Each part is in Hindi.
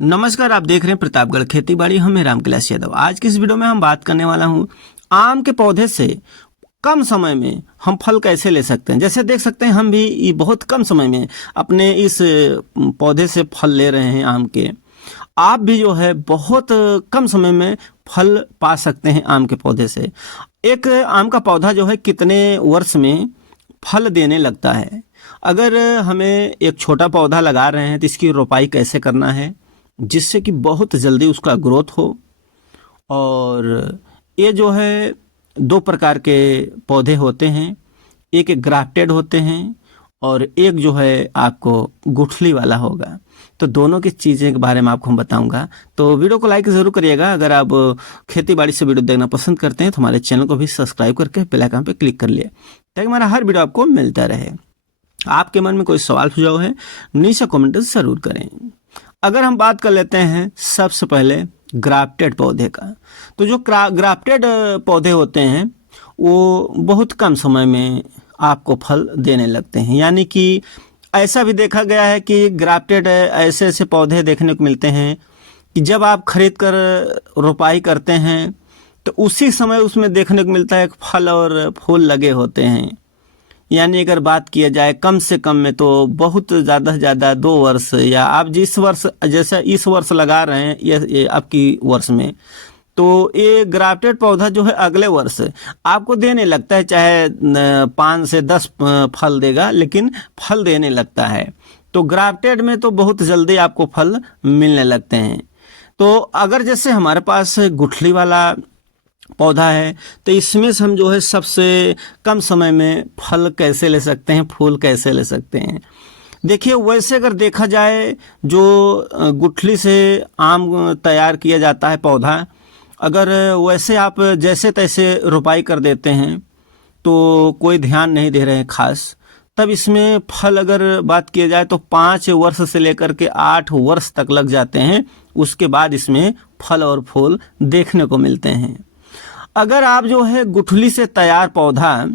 नमस्कार, आप देख रहे हैं प्रतापगढ़ खेती बाड़ी। हम हैं रामकैलाश यादव। आज की इस वीडियो में हम बात करने वाला हूँ आम के पौधे से कम समय में हम फल कैसे ले सकते हैं। जैसे देख सकते हैं हम भी ये बहुत कम समय में अपने इस पौधे से फल ले रहे हैं आम के। आप भी जो है बहुत कम समय में फल पा सकते हैं आम के पौधे से। एक आम का पौधा जो है कितने वर्ष में फल देने लगता है। अगर हमें एक छोटा पौधा लगा रहे हैं तो इसकी रोपाई कैसे करना है जिससे कि बहुत जल्दी उसका ग्रोथ हो। और ये जो है दो प्रकार के पौधे होते हैं, एक ग्राफ्टेड होते हैं और एक जो है आपको गुठली वाला होगा। तो दोनों की चीज़ें के बारे में आपको हम बताऊंगा। तो वीडियो को लाइक ज़रूर करिएगा। अगर आप खेती बाड़ी से वीडियो देखना पसंद करते हैं तो हमारे चैनल को भी सब्सक्राइब करके बेल आइकन पर क्लिक कर लिए ताकि हमारा हर वीडियो आपको मिलता रहे। आपके मन में कोई सवाल सुझाव है नीचे कमेंट ज़रूर करें। अगर हम बात कर लेते हैं सबसे पहले ग्राफ्टेड पौधे का, तो जो ग्राफ्टेड पौधे होते हैं वो बहुत कम समय में आपको फल देने लगते हैं। यानी कि ऐसा भी देखा गया है कि ग्राफ्टेड ऐसे ऐसे पौधे देखने को मिलते हैं कि जब आप खरीद कर रोपाई करते हैं तो उसी समय उसमें देखने को मिलता है फल और फूल लगे होते हैं। यानी अगर बात किया जाए कम से कम में तो बहुत ज़्यादा से ज़्यादा 2 वर्ष, या आप जिस वर्ष जैसे इस वर्ष लगा रहे हैं ये आपकी वर्ष में, तो ये ग्राफ्टेड पौधा जो है अगले वर्ष आपको देने लगता है। चाहे 5 से 10 फल देगा लेकिन फल देने लगता है। तो ग्राफ्टेड में तो बहुत जल्दी आपको फल मिलने लगते हैं। तो अगर जैसे हमारे पास गुठली वाला पौधा है तो इसमें से हम जो है सबसे कम समय में फल कैसे ले सकते हैं, फूल कैसे ले सकते हैं। देखिए, वैसे अगर देखा जाए जो गुठली से आम तैयार किया जाता है पौधा, अगर वैसे आप जैसे तैसे रोपाई कर देते हैं तो कोई ध्यान नहीं दे रहे हैं खास, तब इसमें फल अगर बात किया जाए तो 5 वर्ष से लेकर के 8 वर्ष तक लग जाते हैं। उसके बाद इसमें फल और फूल देखने को मिलते हैं। अगर आप जो है गुठली से तैयार पौधा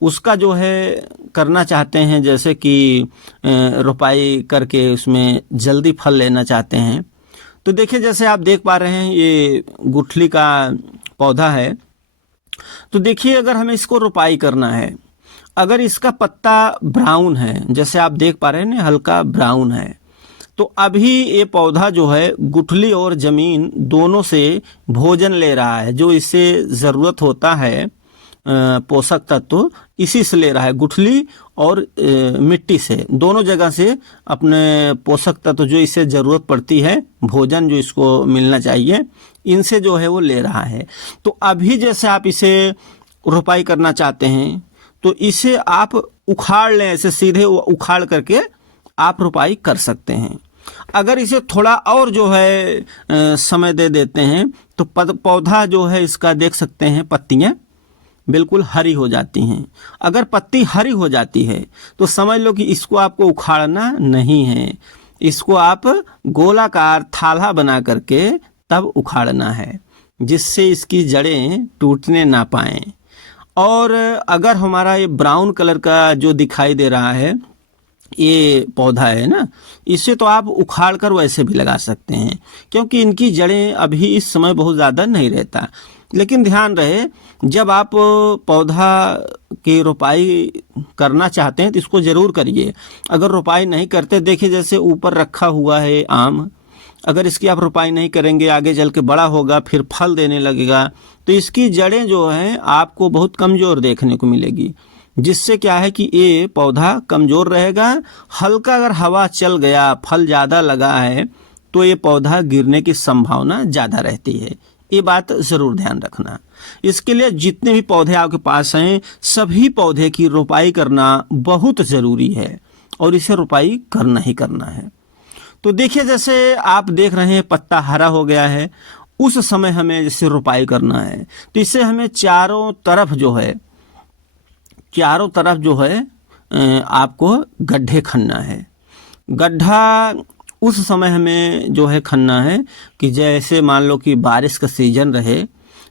उसका जो है करना चाहते हैं, जैसे कि रोपाई करके उसमें जल्दी फल लेना चाहते हैं, तो देखिए जैसे आप देख पा रहे हैं ये गुठली का पौधा है। तो देखिए अगर हमें इसको रोपाई करना है, अगर इसका पत्ता ब्राउन है, जैसे आप देख पा रहे हैं ना हल्का ब्राउन है, तो अभी ये पौधा जो है गुठली और ज़मीन दोनों से भोजन ले रहा है। जो इससे ज़रूरत होता है पोषक तत्व इसी से ले रहा है, गुठली और मिट्टी से, दोनों जगह से अपने पोषक तत्व जो इसे ज़रूरत पड़ती है, भोजन जो इसको मिलना चाहिए, इनसे जो है वो ले रहा है। तो अभी जैसे आप इसे रोपाई करना चाहते हैं तो इसे आप उखाड़ लें, ऐसे सीधे उखाड़ करके आप रोपाई कर सकते हैं। अगर इसे थोड़ा और जो है समय दे देते हैं तो पौधा जो है इसका देख सकते हैं पत्तियां बिल्कुल हरी हो जाती हैं। अगर पत्ती हरी हो जाती है तो समझ लो कि इसको आपको उखाड़ना नहीं है, इसको आप गोलाकार थाला बना करके तब उखाड़ना है, जिससे इसकी जड़ें टूटने ना पाएं। और अगर हमारा ये ब्राउन कलर का जो दिखाई दे रहा है ये पौधा है ना, इसे तो आप उखाड़ कर वैसे भी लगा सकते हैं, क्योंकि इनकी जड़ें अभी इस समय बहुत ज़्यादा नहीं रहता। लेकिन ध्यान रहे, जब आप पौधा की रोपाई करना चाहते हैं तो इसको ज़रूर करिए। अगर रोपाई नहीं करते, देखिए जैसे ऊपर रखा हुआ है आम, अगर इसकी आप रोपाई नहीं करेंगे आगे चल के बड़ा होगा, फिर फल देने लगेगा, तो इसकी जड़ें जो हैं आपको बहुत कमज़ोर देखने को मिलेगी, जिससे क्या है कि ये पौधा कमज़ोर रहेगा। हल्का अगर हवा चल गया, फल ज़्यादा लगा है, तो ये पौधा गिरने की संभावना ज़्यादा रहती है। ये बात ज़रूर ध्यान रखना। इसके लिए जितने भी पौधे आपके पास हैं सभी पौधे की रोपाई करना बहुत ज़रूरी है और इसे रोपाई करना ही करना है। तो देखिए जैसे आप देख रहे हैं पत्ता हरा हो गया है, उस समय हमें जैसे रोपाई करना है तो इससे हमें चारों तरफ जो है आपको गड्ढे खनना है। गड्ढा उस समय हमें जो है खनना है कि जैसे मान लो कि बारिश का सीजन रहे,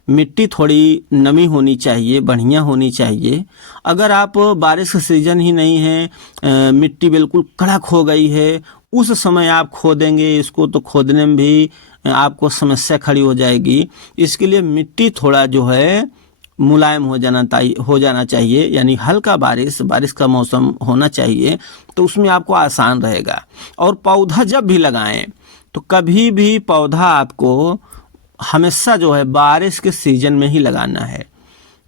मिट्टी थोड़ी नमी होनी चाहिए, बढ़िया होनी चाहिए। अगर आप बारिश का सीज़न ही नहीं है, मिट्टी बिल्कुल कड़क हो गई है, उस समय आप खोदेंगे इसको तो खोदने में भी आपको समस्या खड़ी हो जाएगी। इसके लिए मिट्टी थोड़ा जो है मुलायम हो जाना चाहिए, यानी हल्का बारिश का मौसम होना चाहिए, तो उसमें आपको आसान रहेगा। और पौधा जब भी लगाएं तो कभी भी पौधा आपको हमेशा जो है बारिश के सीजन में ही लगाना है।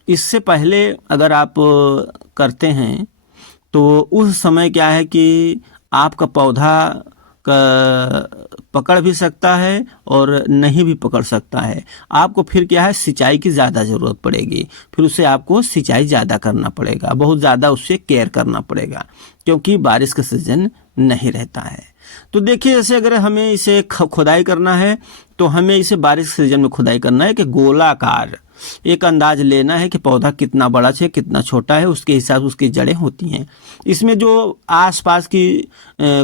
इससे पहले अगर आप करते हैं तो उस समय क्या है कि आपका पौधा पकड़ भी सकता है और नहीं भी पकड़ सकता है। आपको फिर क्या है, सिंचाई की ज़्यादा ज़रूरत पड़ेगी, फिर उसे आपको सिंचाई ज़्यादा करना पड़ेगा, बहुत ज़्यादा उससे केयर करना पड़ेगा, क्योंकि बारिश का सीजन नहीं रहता है। तो देखिए, जैसे अगर हमें इसे खुदाई करना है तो हमें इसे बारिश के सीजन में खुदाई करना है कि गोलाकार एक अंदाज लेना है कि पौधा कितना बड़ा है कितना छोटा है, उसके हिसाब से उसकी जड़ें होती हैं। इसमें जो आसपास की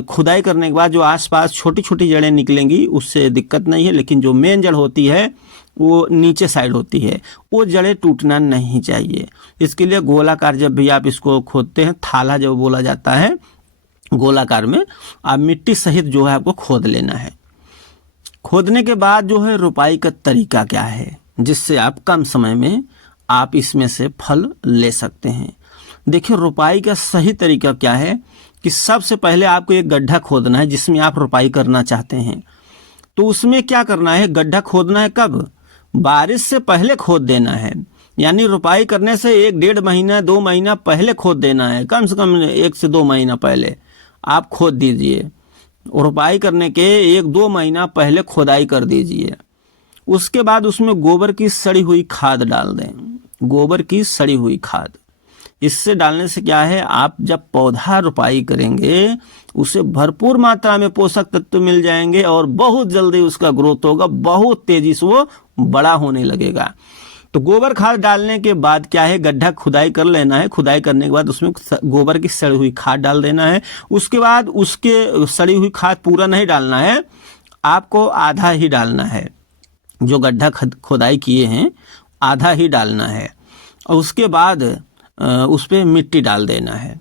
खुदाई करने के बाद जो आसपास छोटी छोटी जड़ें निकलेंगी उससे दिक्कत नहीं है, लेकिन जो मेन जड़ होती है वो नीचे साइड होती है, वो जड़ें टूटना नहीं चाहिए। इसके लिए गोलाकार जब भी आप इसको खोदते हैं, थाला जो बोला जाता है, गोलाकार में आप मिट्टी सहित जो है आपको खोद लेना है। खोदने के बाद जो है रोपाई का तरीका क्या है, जिससे आप कम समय में आप इसमें से फल ले सकते हैं। देखिए, रोपाई का सही तरीका क्या है कि सबसे पहले आपको एक गड्ढा खोदना है जिसमें आप रोपाई करना चाहते हैं। तो उसमें क्या करना है, गड्ढा खोदना है कब, बारिश से पहले खोद देना है। यानी रोपाई करने से 1-1.5 महीना 2 महीना पहले खोद देना है, कम से कम 1 से 2 महीना पहले आप खोद दीजिए। रोपाई करने के 1-2 महीना पहले खोदाई कर दीजिए। उसके बाद उसमें गोबर की सड़ी हुई खाद डाल दें, गोबर की सड़ी हुई खाद। इससे डालने से क्या है, आप जब पौधा रोपाई करेंगे उसे भरपूर मात्रा में पोषक तत्व मिल जाएंगे और बहुत जल्दी उसका ग्रोथ होगा, बहुत तेजी से वो बड़ा होने लगेगा। तो गोबर खाद डालने के बाद क्या है, गड्ढा खुदाई कर लेना है। खुदाई करने के बाद उसमें गोबर की सड़ी हुई खाद डाल देना है। उसके बाद उसके सड़ी हुई खाद पूरा नहीं डालना है, आपको आधा ही डालना है। जो गड्ढा खुदाई किए हैं आधा ही डालना है, और उसके बाद उस पर मिट्टी डाल देना है।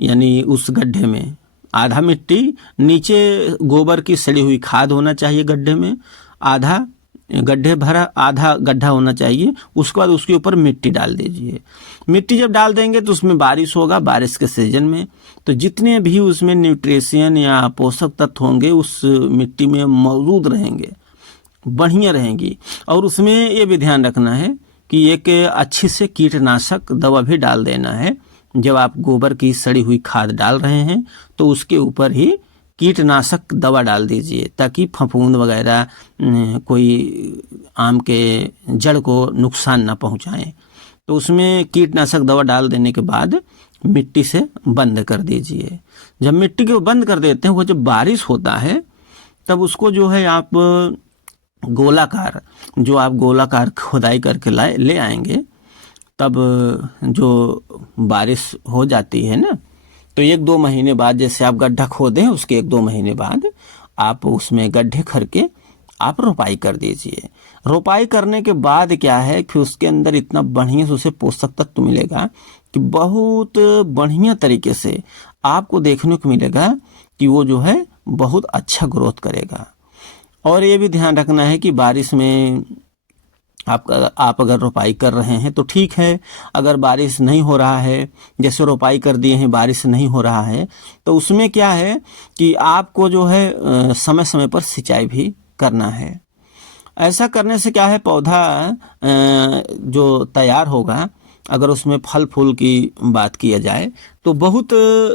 यानी उस गड्ढे में आधा मिट्टी, नीचे गोबर की सड़ी हुई खाद होना चाहिए गड्ढे में, आधा गड्ढे भरा आधा गड्ढा होना चाहिए। उसके बाद उसके ऊपर मिट्टी डाल दीजिए। मिट्टी जब डाल देंगे तो उसमें बारिश होगा, बारिश के सीजन में तो जितने भी उसमें न्यूट्रिशन या पोषक तत्व होंगे उस मिट्टी में मौजूद रहेंगे, बढ़िया रहेंगी। और उसमें ये भी ध्यान रखना है कि एक अच्छी से कीटनाशक दवा भी डाल देना है। जब आप गोबर की सड़ी हुई खाद डाल रहे हैं तो उसके ऊपर ही कीटनाशक दवा डाल दीजिए, ताकि फफूंद वगैरह कोई आम के जड़ को नुकसान ना पहुंचाएं। तो उसमें कीटनाशक दवा डाल देने के बाद मिट्टी से बंद कर दीजिए। जब मिट्टी को बंद कर देते हैं, वो जब बारिश होता है तब उसको जो है आप गोलाकार, जो आप गोलाकार खुदाई करके ले आएंगे, तब जो बारिश हो जाती है ना, तो 1-2 महीने बाद, जैसे आप गड्ढा खोदें उसके 1-2 महीने बाद आप उसमें गड्ढे करके आप रोपाई कर दीजिए। रोपाई करने के बाद क्या है, फिर उसके अंदर इतना बढ़िया से उसे पोषक तत्व मिलेगा कि बहुत बढ़िया तरीके से आपको देखने को मिलेगा कि वो जो है बहुत अच्छा ग्रोथ करेगा। और ये भी ध्यान रखना है कि बारिश में आप अगर रोपाई कर रहे हैं तो ठीक है, अगर बारिश नहीं हो रहा है, जैसे रोपाई कर दिए हैं बारिश नहीं हो रहा है, तो उसमें क्या है कि आपको जो है समय समय पर सिंचाई भी करना है। ऐसा करने से क्या है, पौधा जो तैयार होगा, अगर उसमें फल फूल की बात किया जाए तो बहुत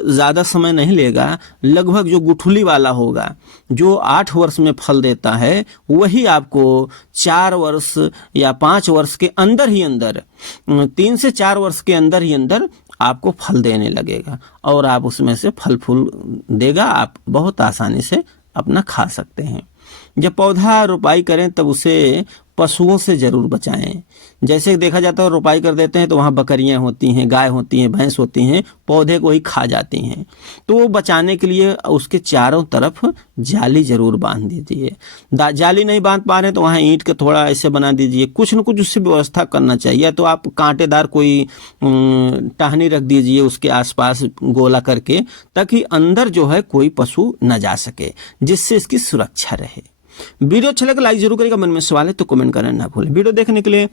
ज़्यादा समय नहीं लेगा। लगभग जो गुठली वाला होगा, जो 8 वर्ष में फल देता है, वही आपको 4 वर्ष या 5 वर्ष के अंदर ही अंदर, 3 से 4 वर्ष के अंदर ही अंदर आपको फल देने लगेगा और आप उसमें से फल फूल देगा, आप बहुत आसानी से अपना खा सकते हैं। जब पौधा रोपाई करें तब उसे पशुओं से जरूर बचाएं। जैसे देखा जाता है रोपाई कर देते हैं तो वहाँ बकरियां होती हैं, गाय होती हैं, भैंस होती हैं, पौधे को ही खा जाती हैं। तो वो बचाने के लिए उसके चारों तरफ जाली जरूर बांध दीजिए। जाली नहीं बांध पा रहे तो वहाँ ईंट के थोड़ा ऐसे बना दीजिए, कुछ न कुछ उससे व्यवस्था करना चाहिए। तो आप कांटेदार कोई टहनी रख दीजिए उसके आसपास गोला करके, ताकि अंदर जो है कोई पशु न जा सके, जिससे इसकी सुरक्षा रहे। वीडियो अच्छा लगे लाइक जरूर करिएगा, मन में सवाल है तो कमेंट करना ना भूलें। वीडियो देखने के लिए